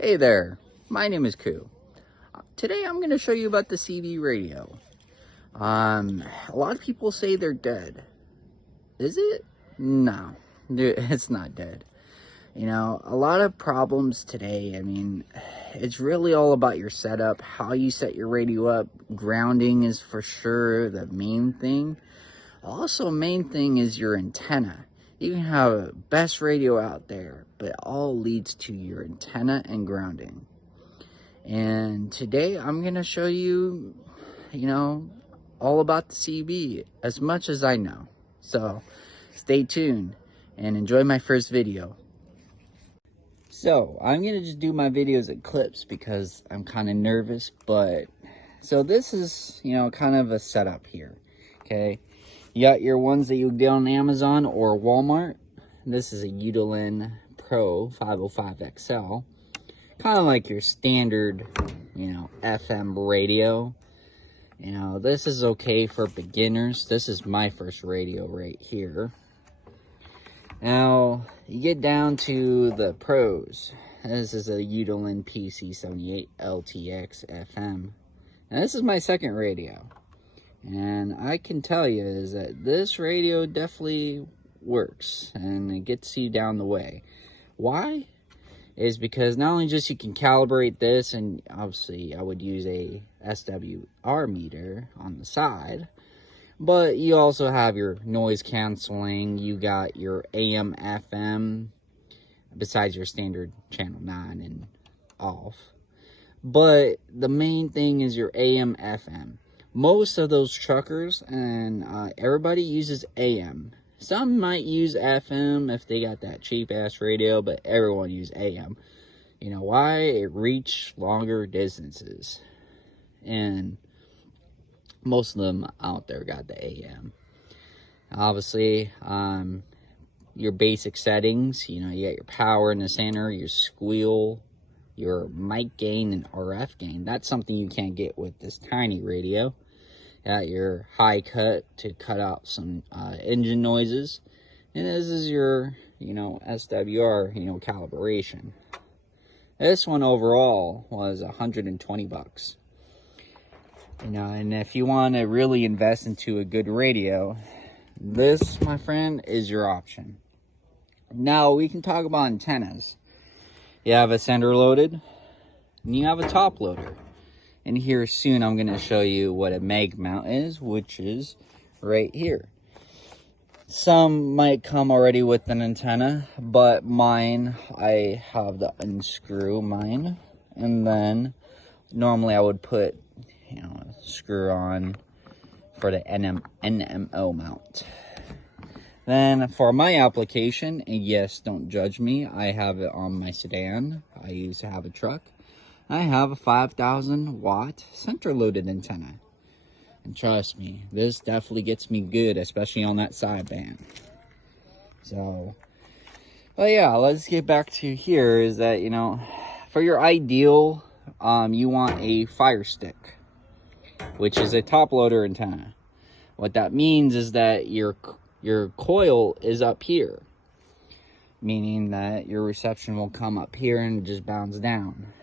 Hey there, my name is Koo. Today I'm going to show you about the CB radio. A lot of people say they're dead. Is it? No, it's not dead. You know, a lot of problems today, it's really all about your setup, how you set your radio up. Grounding is for sure the main thing. Also, main thing is your antenna. You can have the best radio out there, but it all leads to your antenna and grounding. And today I'm going to show you, all about the CB as much as I know. So stay tuned and enjoy my first video. So I'm going to just do my videos in clips because I'm kind of nervous, so this is, kind of a setup here. Okay. You got your ones that you get on Amazon or Walmart. This is a Utilin Pro 505XL. Kind of like your standard, FM radio. This is okay for beginners. This is my first radio right here. Now, you get down to the pros. This is a Utilin PC78 LTX FM. Now, this is my second radio. And I can tell you is that this radio definitely works. And it gets you down the way. Why? Is because not only just you can calibrate this, and obviously I would use a SWR meter on the side, but you also have your noise canceling, you got your AM FM besides your standard channel 9 and off, but the main thing is your AM FM. Most of those truckers and everybody uses AM. Some might use FM if they got that cheap-ass radio, but everyone uses AM. You know why? It reaches longer distances. And most of them out there got the AM. Obviously, your basic settings, you got your power in the center, your squeal, your mic gain, and RF gain. That's something you can't get with this tiny radio. Got your high cut to cut out some engine noises, and this is your SWR calibration. This one overall was $120. And if you want to really invest into a good radio, this, my friend, is your option. Now we can talk about antennas. You have a center loaded and you have a top loader. And here soon I'm going to show you what a mag mount is, which is right here. Some might come already with an antenna, but mine, I have to unscrew mine. And then normally I would put, a screw on for the NMO mount. Then for my application, and yes, don't judge me, I have it on my sedan. I used to have a truck. I have a 5,000 watt center loaded antenna. And trust me, this definitely gets me good, especially on that sideband. So, but yeah, let's get back to here is that, for your ideal, you want a Fire Stick, which is a top loader antenna. What that means is that your coil is up here, meaning that your reception will come up here and just bounce down.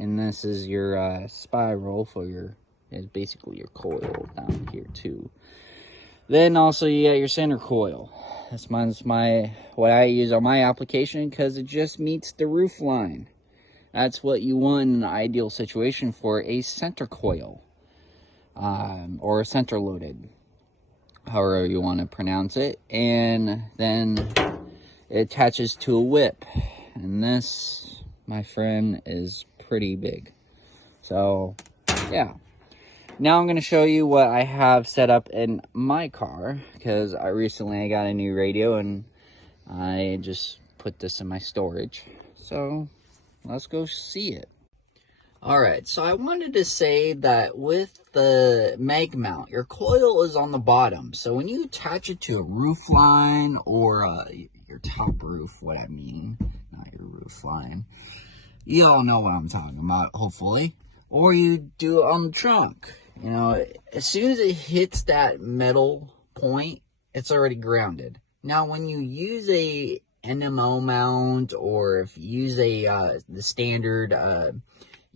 And this is your spiral for it's basically your coil down here too. Then also you got your center coil. This one's what I use on my application because it just meets the roof line. That's what you want in an ideal situation for a center coil. Or a center loaded, however you want to pronounce it. And then it attaches to a whip. And this, my friend, is pretty big. So yeah, now I'm going to show you what I have set up in my car, because I recently got a new radio and I just put this in my storage. So let's go see it. Alright, so I wanted to say that with the mag mount, your coil is on the bottom. So when you attach it to a roof line or your top roof, not your roof line, you all know what I'm talking about, hopefully. Or you do it on the trunk. As soon as it hits that metal point, it's already grounded. Now, when you use a NMO mount, or if you use the standard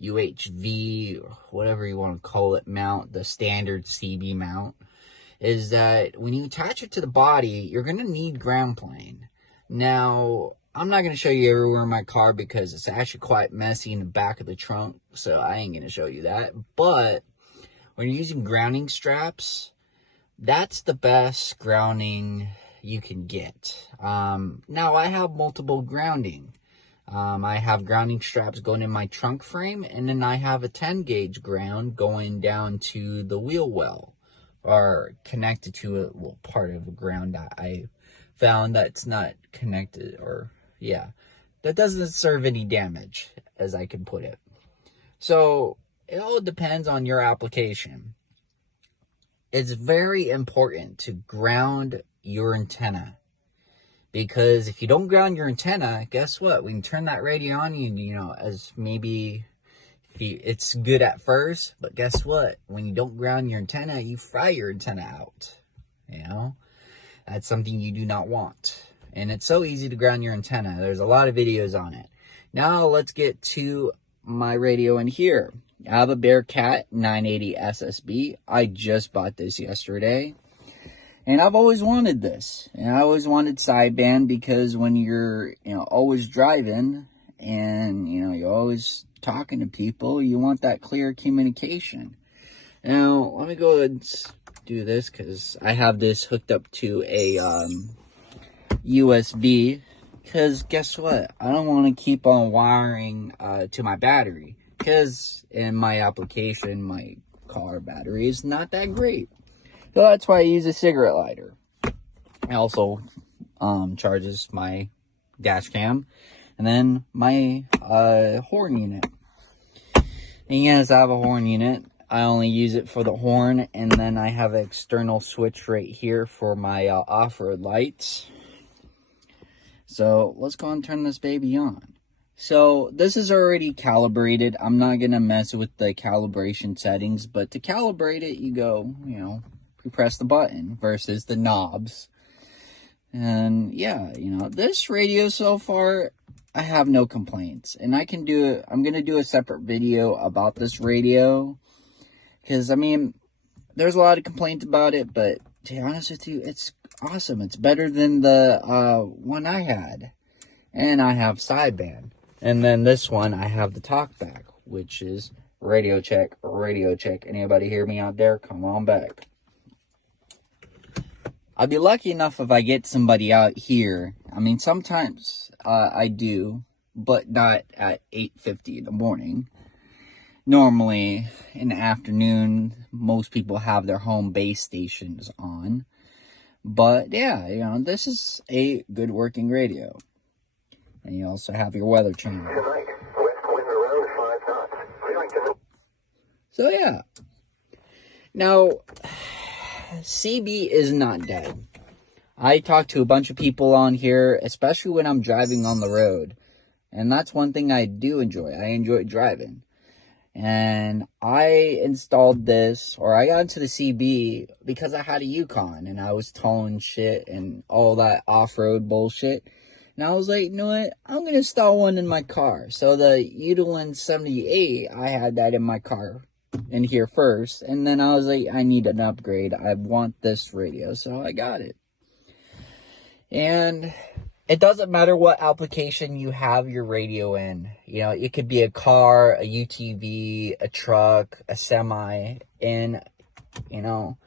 UHV, whatever you want to call it, mount, the standard CB mount, is that when you attach it to the body, you're going to need ground plane. Now, I'm not going to show you everywhere in my car because it's actually quite messy in the back of the trunk, so I ain't going to show you that. But when you're using grounding straps, that's the best grounding you can get. Now, I have multiple grounding. I have grounding straps going in my trunk frame, and then I have a 10 gauge ground going down to the wheel well, or connected to it. Well, part of the ground that I found that's not connected, or yeah, that doesn't serve any damage, as I can put it. So it all depends on your application. It's very important to ground your antenna, because if you don't ground your antenna, guess what? When you turn that radio on, you know, as maybe it's good at first, but guess what? When you don't ground your antenna, you fry your antenna out. You know, that's something you do not want. And it's so easy to ground your antenna. There's a lot of videos on it. Now let's get to my radio in here. I have a Bearcat 980 SSB. I just bought this yesterday. And I've always wanted this. And I always wanted sideband, because when you're, you know, always driving and, you know, you're always talking to people, you want that clear communication. Now, let me go ahead and do this, because I have this hooked up to a USB, because guess what? I don't want to keep on wiring to my battery, because in my application, my car battery is not that great. So that's why I use a cigarette lighter. It also charges my dash cam, and then my horn unit. And yes, I have a horn unit. I only use it for the horn, and then I have an external switch right here for my off-road lights. So let's go and turn this baby on. So this is already calibrated. I'm not going to mess with the calibration settings, but to calibrate it, you go, you know, you press the button versus the knobs. And yeah, you know, this radio so far, I have no complaints. And I can do it. I'm going to do a separate video about this radio, because I mean, there's a lot of complaints about it, but to be honest with you, it's awesome. It's better than the one I had. And I have sideband. And then this one, I have the talkback, which is radio check, radio check. Anybody hear me out there? Come on back. I'd be lucky enough if I get somebody out here. I mean, sometimes I do, but not at 8:50 in the morning. Normally, in the afternoon, most people have their home base stations on. But yeah, you know, this is a good working radio. And you also have your weather channel. So yeah. Now, CB is not dead. I talk to a bunch of people on here, especially when I'm driving on the road. And that's one thing I do enjoy. I enjoy driving. And I installed this, or I got into the CB because I had a Yukon and I was towing shit and all that off-road bullshit. And I was like, you know what? I'm going to install one in my car. So the Udelin 78, I had that in my car in here first. And then I was like, I need an upgrade. I want this radio. So I got it. And it doesn't matter what application you have your radio in. You know, it could be a car, a UTV, a truck, a semi. And, you know,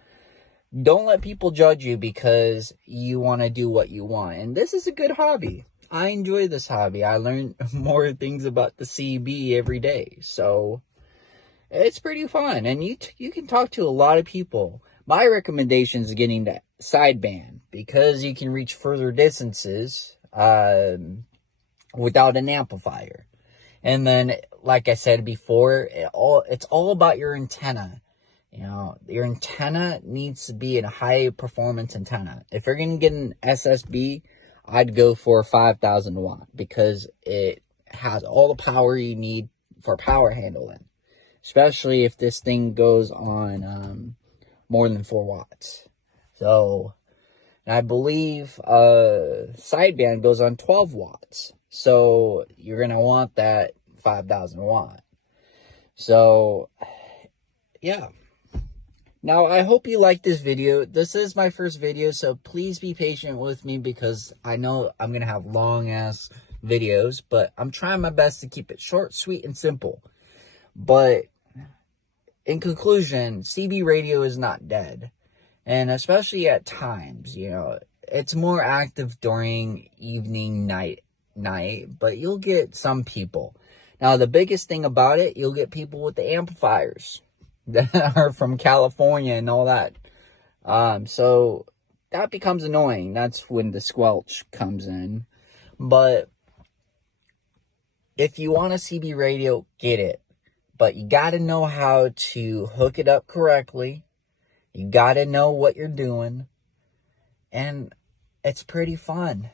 don't let people judge you because you want to do what you want. And this is a good hobby. I enjoy this hobby. I learn more things about the CB every day. So it's pretty fun. And you can talk to a lot of people. My recommendation is getting that sideband, because you can reach further distances without an amplifier. And then, like I said before, it's all about your antenna. You know, your antenna needs to be a high performance antenna. If you're going to get an SSB, I'd go for 5,000 watt, because it has all the power you need for power handling. Especially if this thing goes on more than 4 watts. So, And I believe sideband goes on 12 watts. So you're going to want that 5,000 watt. So, yeah. Now, I hope you like this video. This is my first video, so please be patient with me because I know I'm going to have long-ass videos, but I'm trying my best to keep it short, sweet, and simple. But in conclusion, CB radio is not dead. And especially at times, you know, it's more active during evening, night, but you'll get some people. Now, the biggest thing about it, you'll get people with the amplifiers that are from California and all that. So that becomes annoying. That's when the squelch comes in. But if you want a CB radio, get it. But you got to know how to hook it up correctly. You got to know what you're doing. And it's pretty fun.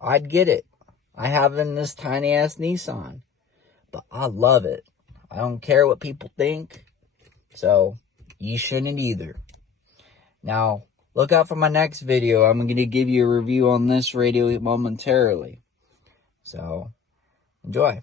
I'd get it. I have in this tiny ass Nissan. But I love it. I don't care what people think. So, you shouldn't either. Now, look out for my next video. I'm going to give you a review on this radio momentarily. So, enjoy.